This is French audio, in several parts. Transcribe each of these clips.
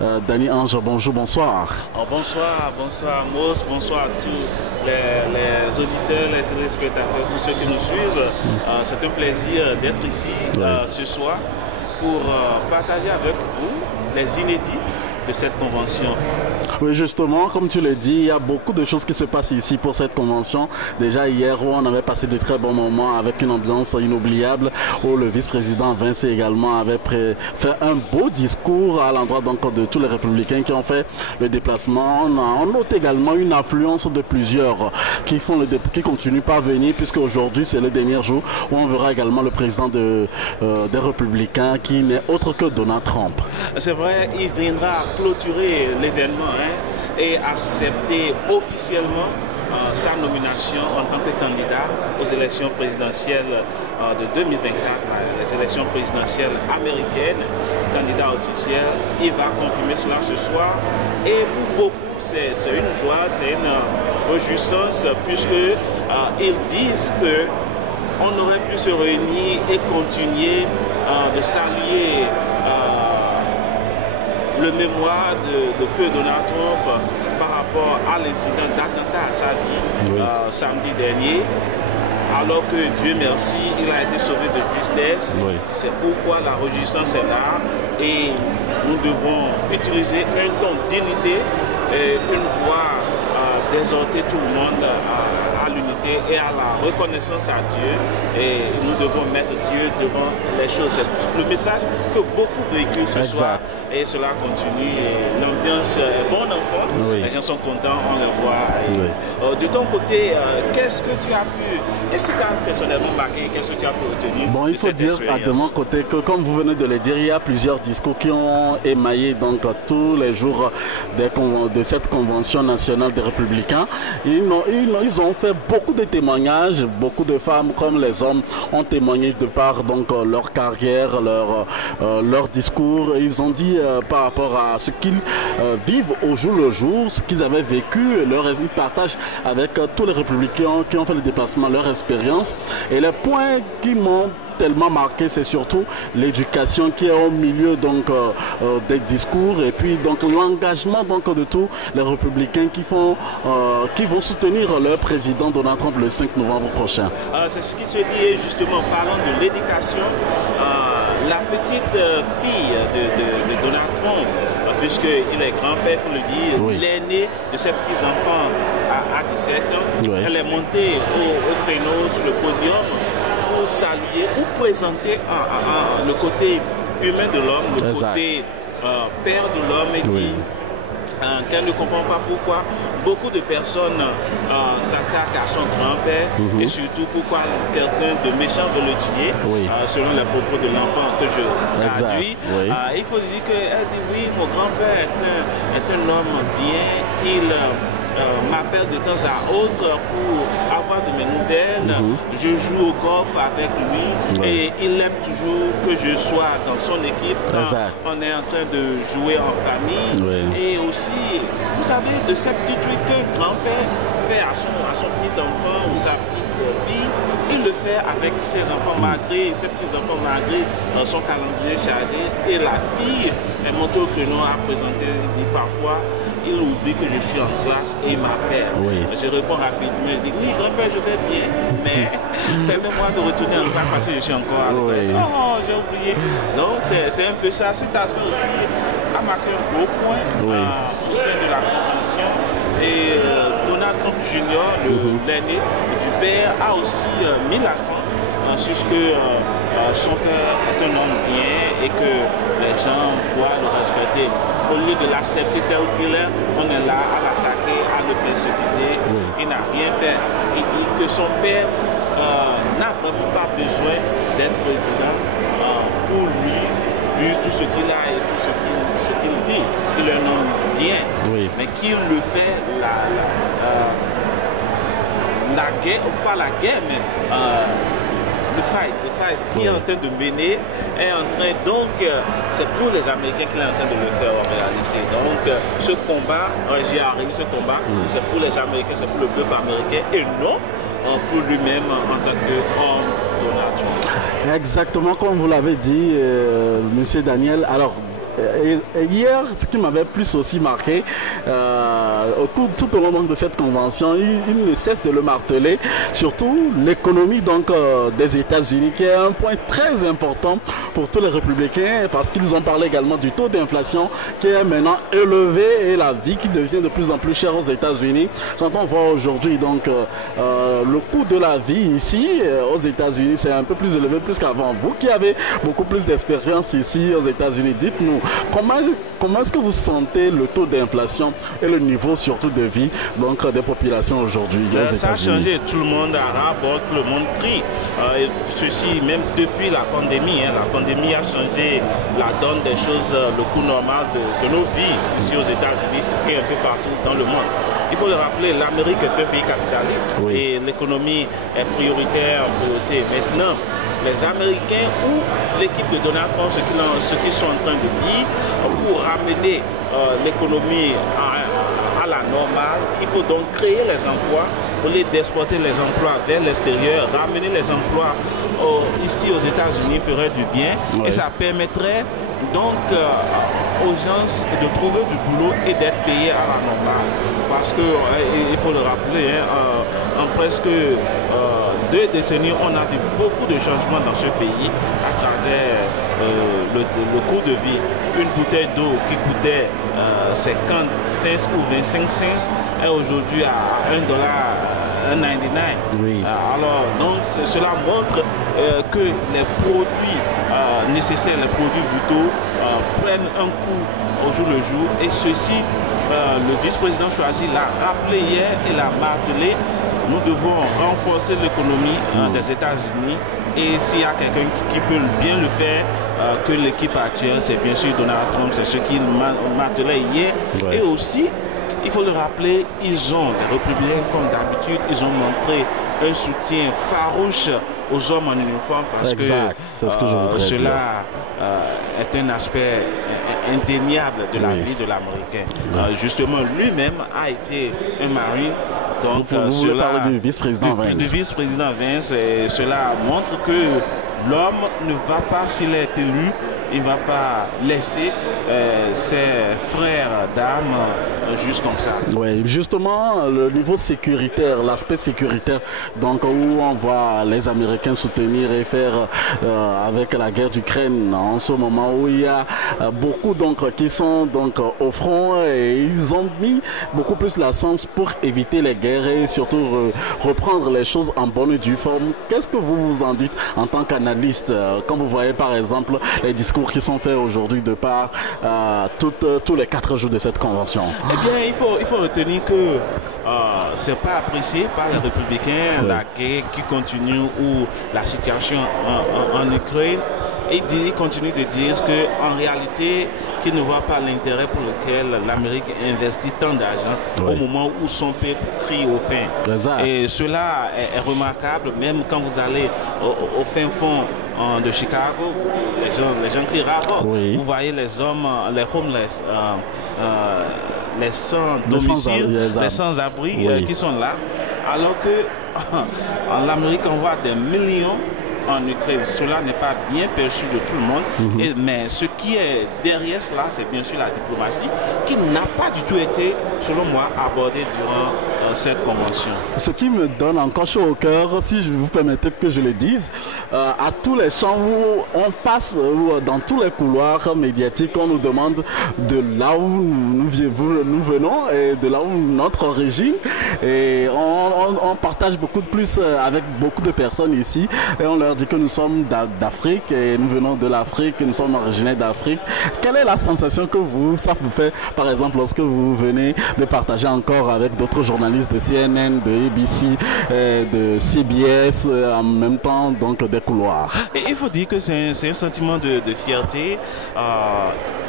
Dany Ange, bonjour, bonsoir. Bonsoir Amos, bonsoir à tous les auditeurs, les téléspectateurs, tous ceux qui nous suivent. C'est un plaisir d'être ici ce soir pour partager avec vous les inédits de cette convention. Oui, justement, comme tu l'as dit, il y a beaucoup de choses qui se passent ici pour cette convention. Déjà hier, on avait passé de très bons moments avec une ambiance inoubliable où le vice-président Vince également avait fait un beau discours à l'endroit de tous les républicains qui ont fait le déplacement. On note également une affluence de plusieurs qui continuent pas à venir, puisque aujourd'hui c'est le dernier jour où on verra également le président des républicains qui n'est autre que Donald Trump. C'est vrai, il viendra clôturer l'événement et accepter officiellement sa nomination en tant que candidat aux élections présidentielles de 2024, les élections présidentielles américaines, candidat officiel. Il va confirmer cela ce soir et pour beaucoup c'est une joie, c'est une réjouissance puisque ils disent que on aurait pu se réunir et continuer de saluer le mémoire de feu Donald Trump par rapport à l'incident d'attentat à sa vie samedi dernier, alors que Dieu merci, il a été sauvé de justesse. C'est pourquoi la réjouissance est là et nous devons utiliser un ton d'unité et une voix d'exhorter tout le monde à l'unité et à la reconnaissance à Dieu, et nous devons mettre Dieu devant les choses. C'est le message que beaucoup véhiculent ce soir et cela continue. L'ambiance est bonne en fond, les gens sont contents, on le voit. De ton côté, qu'est-ce que tu as pu, qu'est-ce qui t'a personnellement marqué, qu'est-ce que tu as pu retenir? Bon, il faut dire de mon côté que, comme vous venez de le dire, il y a plusieurs discours qui ont émaillé tous les jours de cette convention nationale des républicains. Ils ont fait beaucoup de témoignages, beaucoup de femmes comme les hommes ont témoigné de par leur carrière, leur discours. Ils ont dit par rapport à ce qu'ils vivent au jour le jour, ce qu'ils avaient vécu, ils partagent avec tous les républicains qui ont fait le déplacement leur expérience. Et les points qui m'ont tellement marqué, c'est surtout l'éducation qui est au milieu des discours, et puis l'engagement de tous les républicains qui vont soutenir leur président Donald Trump le 5 novembre prochain. C'est ce qui se dit justement, parlant de l'éducation. La petite fille de Donald Trump, puisqu'il est grand-père, il faut le dire, l'aîné de ses petits-enfants à 17 ans, elle est montée au créneau sur le podium pour saluer ou présenter le côté humain de l'homme, le côté père de l'homme, et dit qu'elle ne comprend pas pourquoi beaucoup de personnes s'attaquent à son grand-père et surtout pourquoi quelqu'un de méchant veut le tuer, selon les propos de l'enfant que je traduis. Il faut dire qu'elle dit oui, mon grand-père est un homme bien, il m'appelle de temps à autre pour avoir de mes nouvelles. Je joue au golf avec lui et il aime toujours que je sois dans son équipe quand on est en train de jouer en famille. Et aussi, vous savez, de ces petits trucs qu'un grand-père fait à son petit enfant ou sa petite fille, il le fait avec ses enfants malgré, ses petits-enfants malgré son calendrier chargé. Et la fille est montée au créneau à présenter, il dit parfois, il oublie que je suis en classe et il m'appelle. Je réponds rapidement, je dis oui, grand-père, je vais bien, mais permets-moi de retourner en classe parce que je suis encore à l'école. Oh, j'ai oublié. Donc c'est un peu ça. Cet aspect aussi a marqué un gros point au sein de la convention. Et Donald Trump Jr., l'aîné du père, a aussi mis l'accent sur ce que son père est un homme bien et que les gens doivent le respecter. Au lieu de l'accepter tel qu'il est, on est là à l'attaquer, à le persécuter. Il n'a rien fait. Il dit que son père n'a vraiment pas besoin d'être président pour lui, vu tout ce qu'il a et tout ce qu'il vit. Il est un homme bien, mais qu'il le fait la guerre, ou pas la guerre, mais le fight qu'il est en train de mener est en train, donc c'est pour les Américains qu'il est en train de le faire en réalité. Donc ce combat, j'y arrive, ce combat, c'est pour les Américains, c'est pour le peuple américain et non pour lui-même en tant qu'homme Donald Trump. Exactement comme vous l'avez dit, monsieur Daniel. Alors, Et hier, ce qui m'avait plus aussi marqué, tout au long de cette convention, il ne cesse de le marteler, surtout l'économie des États-Unis, qui est un point très important pour tous les républicains, parce qu'ils ont parlé également du taux d'inflation qui est maintenant élevé et la vie qui devient de plus en plus chère aux États-Unis. Quand on voit aujourd'hui le coût de la vie ici aux États-Unis, c'est un peu plus élevé plus qu'avant. Vous qui avez beaucoup plus d'expérience ici aux États-Unis, dites-nous comment est-ce que vous sentez le taux d'inflation et le niveau surtout de vie des populations aujourd'hui aux États-Unis? Ça a changé, tout le monde raborde, tout le monde crie. Ceci même depuis la pandémie. La pandémie a changé la donne des choses, le coût normal de nos vies ici aux États-Unis et un peu partout dans le monde. Il faut le rappeler, l'Amérique est un pays capitaliste et l'économie est prioritaire, en priorité. Maintenant, les Américains ou l'équipe de Donald Trump, ce qu'ils sont en train de dire, pour ramener l'économie à la normale, il faut donc créer les emplois, au lieu d'exporter les emplois vers l'extérieur, ramener les emplois ici aux États-Unis ferait du bien et ça permettrait donc aux gens de trouver du boulot et d'être payés à la normale. Parce qu'il faut le rappeler, en presque 2 décennies, on a vu beaucoup de changements dans ce pays à travers le coût de vie. Une bouteille d'eau qui coûtait 50 cents ou 25 cents est aujourd'hui à $1,99. Alors, donc, cela montre que les produits nécessaires, les produits vitaux prennent un coup au jour le jour. Et ceci, le vice-président choisi l'a rappelé hier et l'a martelé. Nous devons renforcer l'économie des États-Unis. Et s'il y a quelqu'un qui peut bien le faire, que l'équipe actuelle, c'est bien sûr Donald Trump, c'est ce qu'il martelait hier. Et aussi, il faut le rappeler, les républicains, comme d'habitude, ils ont montré un soutien farouche aux hommes en uniforme parce que cela est un aspect indéniable de la vie de l'Américain. Justement, lui-même a été un marine. Donc, vous parlez du vice-président Vance. Du vice-président Vance, et cela montre que l'homme ne va pas, s'il est élu, il ne va pas laisser ses frères d'armes juste comme ça. Oui, justement, le niveau sécuritaire, l'aspect sécuritaire, donc où on voit les Américains soutenir et faire avec la guerre d'Ukraine en ce moment où il y a beaucoup qui sont au front et ils ont mis beaucoup plus l'accent pour éviter les guerres et surtout reprendre les choses en bonne et due forme. Qu'est-ce que vous en dites en tant qu'analyste quand vous voyez par exemple les discours qui sont faits aujourd'hui de par tous les 4 jours de cette convention? Eh bien, il faut retenir que ce n'est pas apprécié par les républicains, la guerre qui continue ou la situation en Ukraine. Et il continue de dire qu'en réalité, qu'il ne voit pas l'intérêt pour lequel l'Amérique investit tant d'argent au moment où son peuple crie au fin. Et cela est remarquable, même quand vous allez au fin fond de Chicago, les gens crient rapport. Vous voyez les hommes, les homeless, les sans-domicile, les sans-abri qui sont là, alors que en Amérique envoie des millions en Ukraine. Cela n'est pas bien perçu de tout le monde, mais ce qui est derrière cela, c'est bien sûr la diplomatie qui n'a pas du tout été, selon moi, abordée durant cette convention. Ce qui me donne encore chaud au cœur, si je vous permettez que je le dise, à tous les champs où on passe, dans tous les couloirs médiatiques, on nous demande de là où nous venons et de là où notre origine, et on partage beaucoup de plus avec beaucoup de personnes ici, et on leur dit que nous sommes d'Afrique et nous venons de l'Afrique, nous sommes originaires d'Afrique. Quelle est la sensation que ça vous fait, par exemple, lorsque vous venez de partager encore avec d'autres journalistes de CNN, de ABC, de CBS, en même temps des couloirs? Et il faut dire que c'est un sentiment de fierté.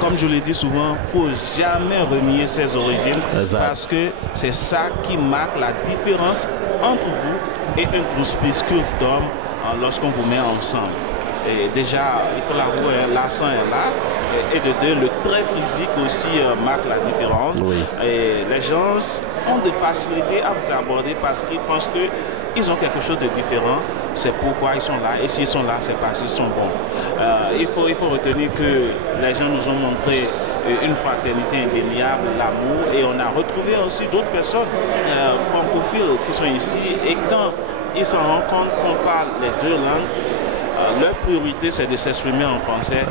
Comme je le dis souvent, il ne faut jamais renier ses origines, parce que c'est ça qui marque la différence entre vous et un groupuscule d'hommes lorsqu'on vous met ensemble. Et déjà, il faut l'avouer, l'accent est là. et de deux, le trait physique aussi marque la différence. Oui. Et les gens ont de facilité à vous aborder parce qu'ils pensent qu'ils ont quelque chose de différent. C'est pourquoi ils sont là. Et s'ils sont là, c'est parce qu'ils sont bons. Il faut retenir que les gens nous ont montré une fraternité indéniable, l'amour, et on a retrouvé aussi d'autres personnes francophiles qui sont ici. Et quand ils s'en rendent compte qu'on parle les deux langues, leur priorité, c'est de s'exprimer en français.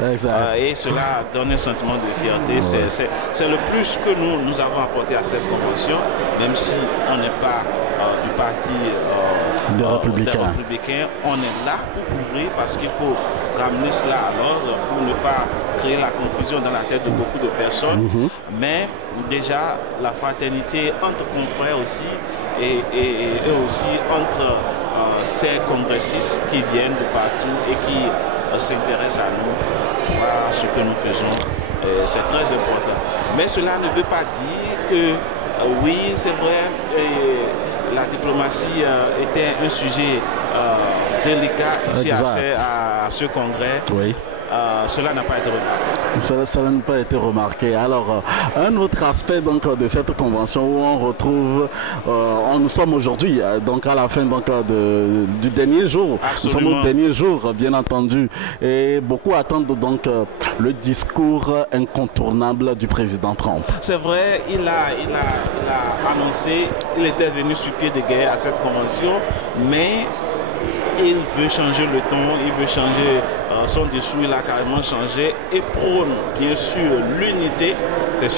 Et cela donne un sentiment de fierté. C'est le plus que nous avons apporté à cette convention, même si on n'est pas du parti des républicains. On est là pour couvrir parce qu'il faut ramener cela à l'ordre pour ne pas créer la confusion dans la tête de beaucoup de personnes. Mais déjà, la fraternité entre confrères aussi et aussi entre ces congressistes qui viennent de partout et qui s'intéressent à nous, à ce que nous faisons. C'est très important. Mais cela ne veut pas dire que, oui, c'est vrai, la diplomatie était un sujet délicat ici à ce congrès. Oui. Cela n'a pas été remarqué. Cela n'a pas été remarqué. Alors, un autre aspect donc, de cette convention où on retrouve, nous sommes aujourd'hui, donc à la fin donc, du dernier jour. Absolument. Nous sommes au dernier jour, bien entendu. Et beaucoup attendent donc le discours incontournable du président Trump. C'est vrai, il a annoncé, il était venu sur pied de guerre à cette convention, mais il veut changer le ton, il veut changer son discours, il a carrément changé et prône bien sûr l'unité. C'est sûr.